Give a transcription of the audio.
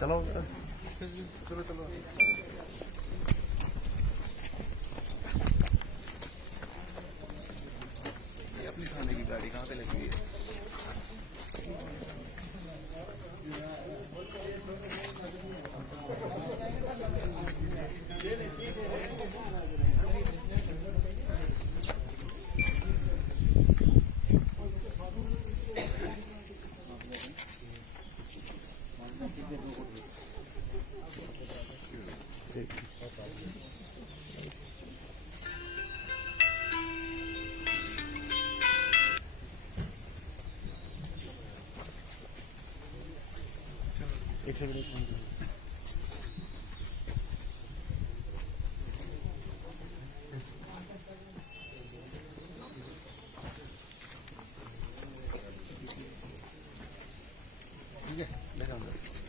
चलो चलो चलो। ये अपनी थाने की गाड़ी कहाँ पे लगी हुई है? एक सेकंड ठीक है ले